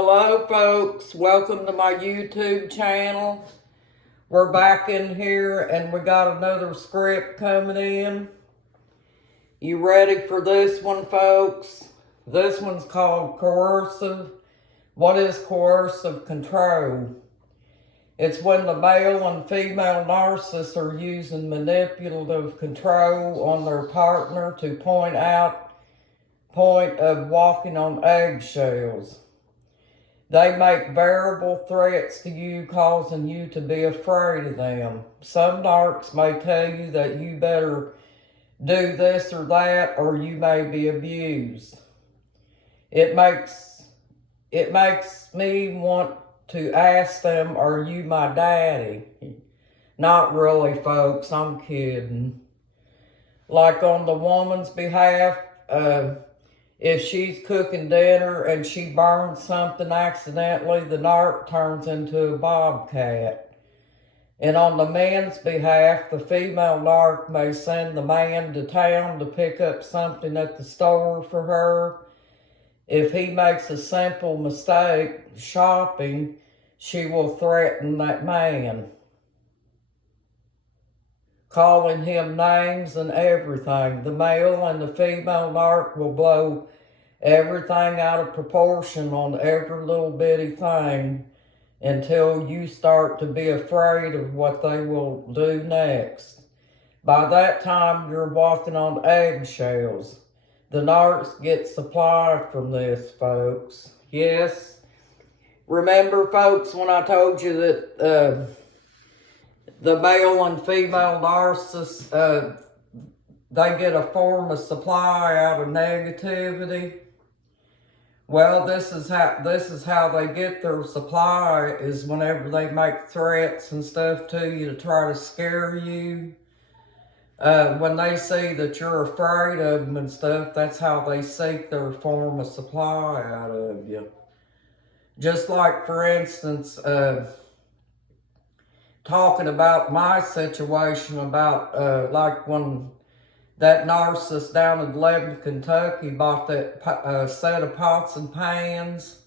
Hello folks, welcome to my YouTube channel. We're back in here and we got another script coming in. You ready for this one, folks? This one's called Coercive. What is coercive control? It's when the male and female narcissists are using manipulative control on their partner to point of walking on eggshells. They make variable threats to you, causing you to be afraid of them. Some narcs may tell you that you better do this or that, or you may be abused. It makes me want to ask them, are you my daddy? Not really, folks, I'm kidding. Like on the woman's behalf, if she's cooking dinner and she burns something accidentally, the narc turns into a bobcat. And on the man's behalf, the female narc may send the man to town to pick up something at the store for her. If he makes a simple mistake shopping, she will threaten that man, calling him names and everything. The male and the female narc will blow everything out of proportion on every little bitty thing until you start to be afraid of what they will do next. By that time, you're walking on eggshells. The narcs get supply from this, folks. Yes. Remember, folks, when I told you that the male and female narcissists, they get a form of supply out of negativity? Well, this is how they get their supply, is whenever they make threats and stuff to you to try to scare you. When they see that you're afraid of them and stuff, that's how they seek their form of supply out of you. Just like, for instance, talking about my situation about, like when that narcissist down in Lebanon, Kentucky bought that set of pots and pans,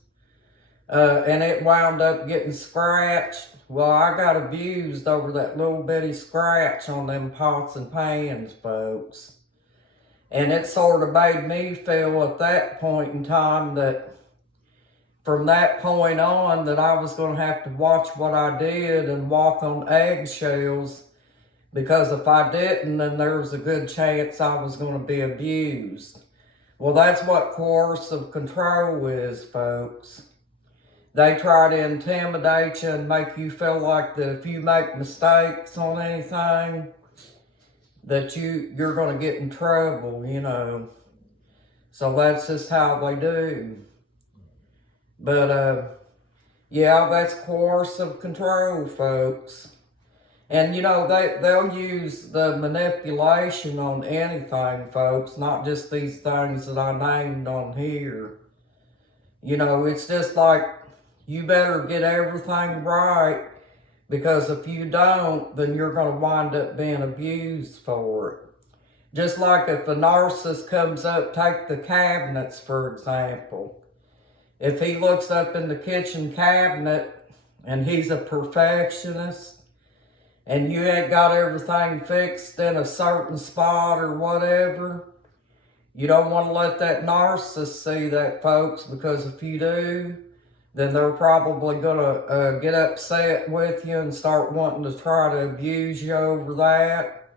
and it wound up getting scratched. Well, I got abused over that little bitty scratch on them pots and pans, folks. And it sort of made me feel at that point in time that from that point on that I was going to have to watch what I did and walk on eggshells, because if I didn't, then there was a good chance I was going to be abused. Well, that's what coercive control is, folks. They try to intimidate you and make you feel like that if you make mistakes on anything, that you're going to get in trouble, you know. So that's just how they do. But, yeah, that's coercive control, folks. And, you know, they'll use the manipulation on anything, folks, not just these things that I named on here. You know, it's just like, you better get everything right, because if you don't, then you're going to wind up being abused for it. Just like if a narcissist comes up, take the cabinets, for example. If he looks up in the kitchen cabinet and he's a perfectionist, and you ain't got everything fixed in a certain spot or whatever, you don't want to let that narcissist see that, folks, because if you do, then they're probably going to get upset with you and start wanting to try to abuse you over that.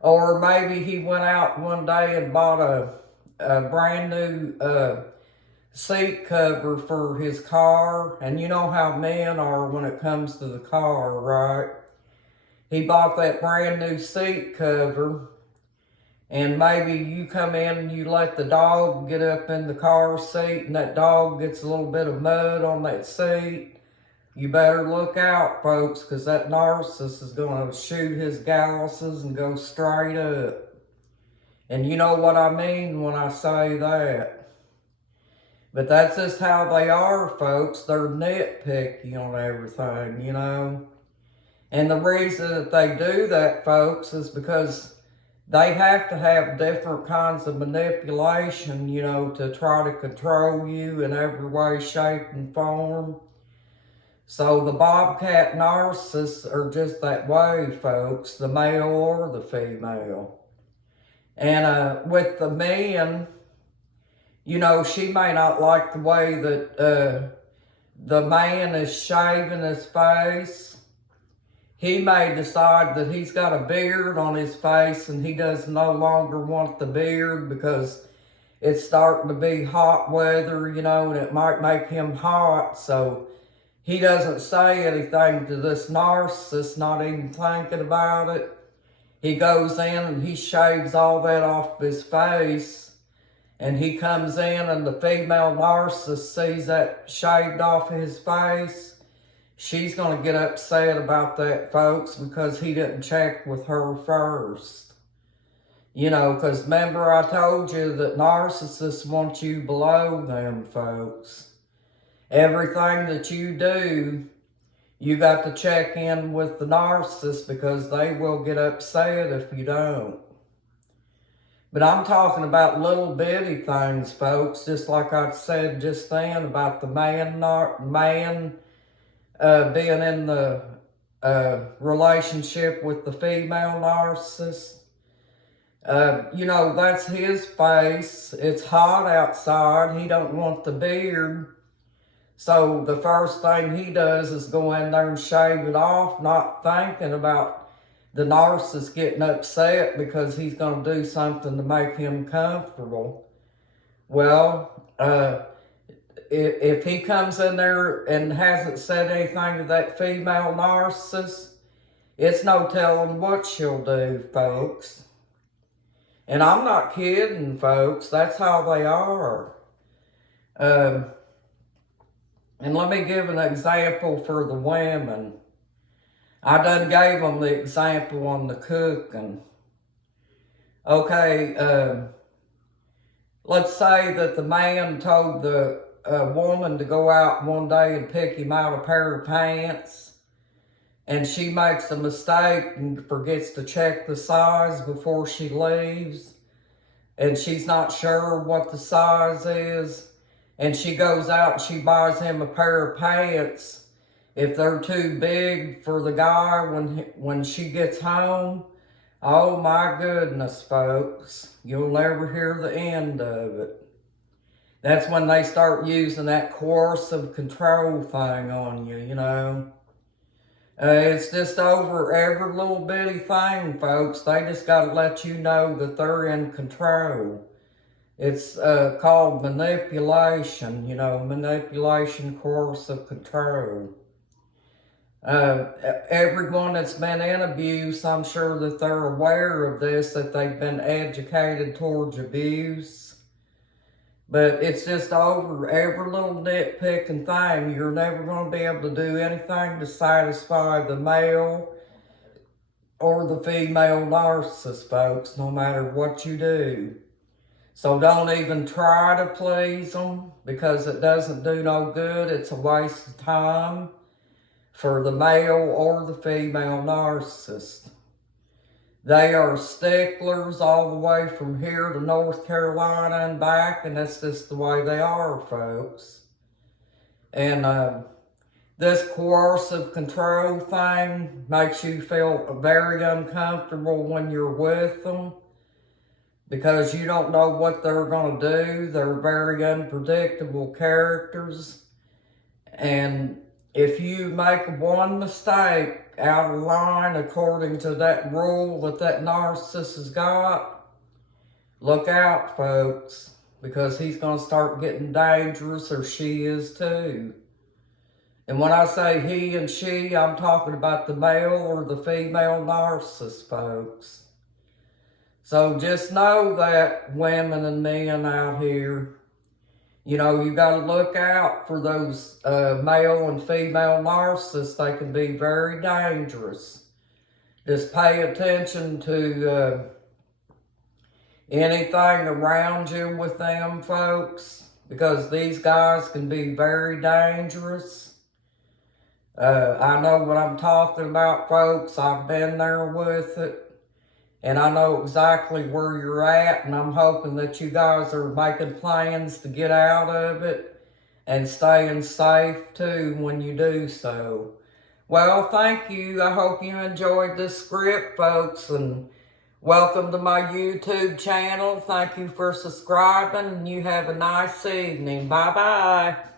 Or maybe he went out one day and bought a brand new seat cover for his car. And you know how men are when it comes to the car, right? He bought that brand new seat cover, and maybe you come in and you let the dog get up in the car seat, and that dog gets a little bit of mud on that seat. You better look out, folks, because that narcissist is going to shoot his galluses and go straight up. And you know what I mean when I say that. But that's just how they are, folks. They're nitpicky on everything, you know. And the reason that they do that, folks, is because they have to have different kinds of manipulation, you know, to try to control you in every way, shape, and form. So the bobcat narcissists are just that way, folks, the male or the female. And with the men, you know, she may not like the way that the man is shaving his face. He may decide that he's got a beard on his face and he does no longer want the beard because it's starting to be hot weather, you know, and it might make him hot. So he doesn't say anything to this narcissist, not even thinking about it. He goes in and he shaves all that off his face. And he comes in and the female narcissist sees that shaved off his face. She's going to get upset about that, folks, because he didn't check with her first. You know, because remember I told you that narcissists want you below them, folks. Everything that you do, you got to check in with the narcissist because they will get upset if you don't. But I'm talking about little bitty things, folks, just like I said just then about the man being in the relationship with the female narcissist. You know, that's his face. It's hot outside. He don't want the beard. So the first thing he does is go in there and shave it off, not thinking about the narcissist getting upset because he's going to do something to make him comfortable. Well, if he comes in there and hasn't said anything to that female narcissist, it's no telling what she'll do, folks. And I'm not kidding, folks. That's how they are. And let me give an example for the women. I done gave them the example on the cooking. Okay, let's say that the man told the woman to go out one day and pick him out a pair of pants, and she makes a mistake and forgets to check the size before she leaves, and she's not sure what the size is, and she goes out and she buys him a pair of pants. If they're too big for the guy when she gets home, oh my goodness, folks, you'll never hear the end of it. That's when they start using that coercive control thing on you, you know. It's just over every little bitty thing, folks. They just got to let you know that they're in control. It's called manipulation, you know, manipulation, coercive control. Everyone that's been in abuse, I'm sure that they're aware of this, that they've been educated towards abuse. But it's just over every little nitpicking thing. You're never going to be able to do anything to satisfy the male or the female narcissist, folks, no matter what you do. So don't even try to please them because it doesn't do no good. It's a waste of time for the male or the female narcissist. They are sticklers all the way from here to North Carolina and back, and that's just the way they are, folks. And this coercive control thing makes you feel very uncomfortable when you're with them because you don't know what they're going to do. They're very unpredictable characters, and if you make one mistake out of line according to that rule that narcissist has got, look out, folks, because he's going to start getting dangerous, or she is too. And when I say he and she, I'm talking about the male or the female narcissist, folks. So just know that, women and men out here, you know, you got to look out for those male and female narcissists. They can be very dangerous. Just pay attention to anything around you with them, folks, because these guys can be very dangerous. I know what I'm talking about, folks. I've been there with it. And I know exactly where you're at, and I'm hoping that you guys are making plans to get out of it and staying safe too when you do so. Well, thank you. I hope you enjoyed this script, folks, and welcome to my YouTube channel. Thank you for subscribing, and you have a nice evening. Bye-bye.